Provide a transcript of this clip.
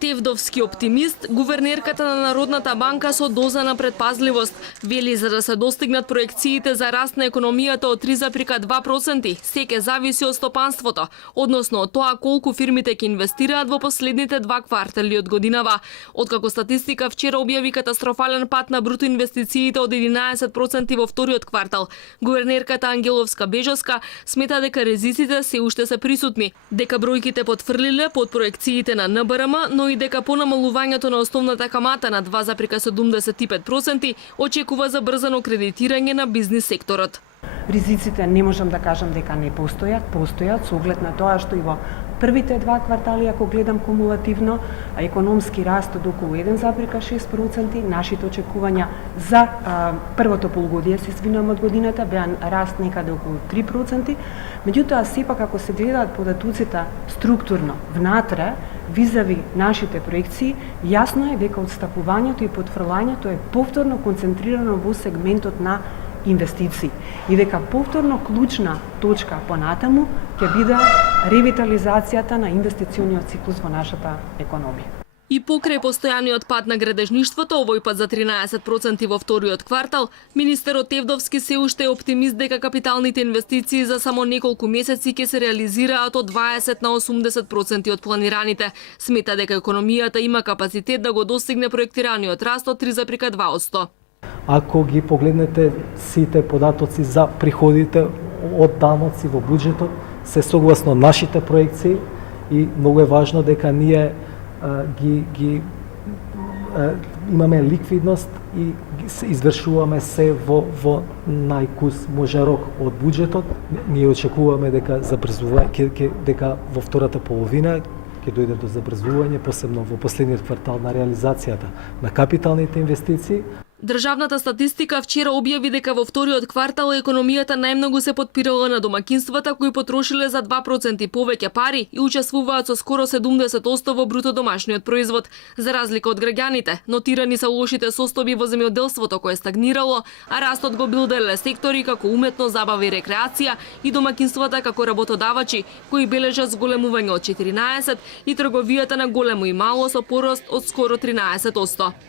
Тевдовски оптимист, гувернерката на Народната банка со доза на предпазливост вели за да се достигнат проекциите за раст на економијата од 3,2%, се ќе зависи од стопанството, односно од тоа колку фирмите ќе инвестираат во последните 2 квартали од годинава. Откако статистика вчера објави катастрофален пат на бруто инвестициите од 11% во вториот квартал, гувернерката Ангеловска-Бежовска смета дека ризиците се уште се присутни, дека бројките потврлиле под проекциите на НБРМ, но и дека понамалувањето на основната камата на 2,75% очекува забрзано кредитирање на бизнис секторот. Ризиците не можам да кажам дека не постојат со оглед на тоа што и во првите 2 квартали, ако гледам кумулативно, економски раст од околу 1,6%, нашите очекувања за првото полугодие се извинувам од годината беа раст некаде околу 3%, меѓутоа сепак ако се гледаат податоците структурно внатре, визави нашите проекции, јасно е дека отстапувањето и потврлањето е повторно концентрирано во сегментот на инвестиции и дека повторно клучна точка понатаму ќе биде ревитализацијата на инвестициониот циклус во нашата економија. И покрај постојаниот пат на градежништвото, овој пат за 13% во вториот квартал, министерот Тевдовски се уште е оптимист дека капиталните инвестиции за само неколку месеци ќе се реализираат од 20 на 80% од планираните. Смета дека економијата има капацитет да го достигне проектираниот раст од 3,2%. Ако ги погледнете сите податоци за приходите од даноци во буџетот, се согласно нашите проекции и многу е важно дека ние имаме ликвидност и извршуваме се во најкус може рок од буџетот. Ние очекуваме дека дека во втората половина ќе дојде до забрзување, посебно во последниот квартал на реализацијата на капиталните инвестиции. Државната статистика вчера објави дека во вториот квартал економијата најмногу се потпирала на домакинствата кои потрошиле за 2% повеќе пари и учествуваат со скоро 70% во бруто домашниот производ. За разлика од граѓаните, нотирани се лошите состојби во земјоделството кое стагнирало, а растот го билделе сектори како уметност, забава и рекреација и домакинствата како работодавачи кои бележат зголемување од 14 и трговијата на големо и мало со порост од скоро 13%.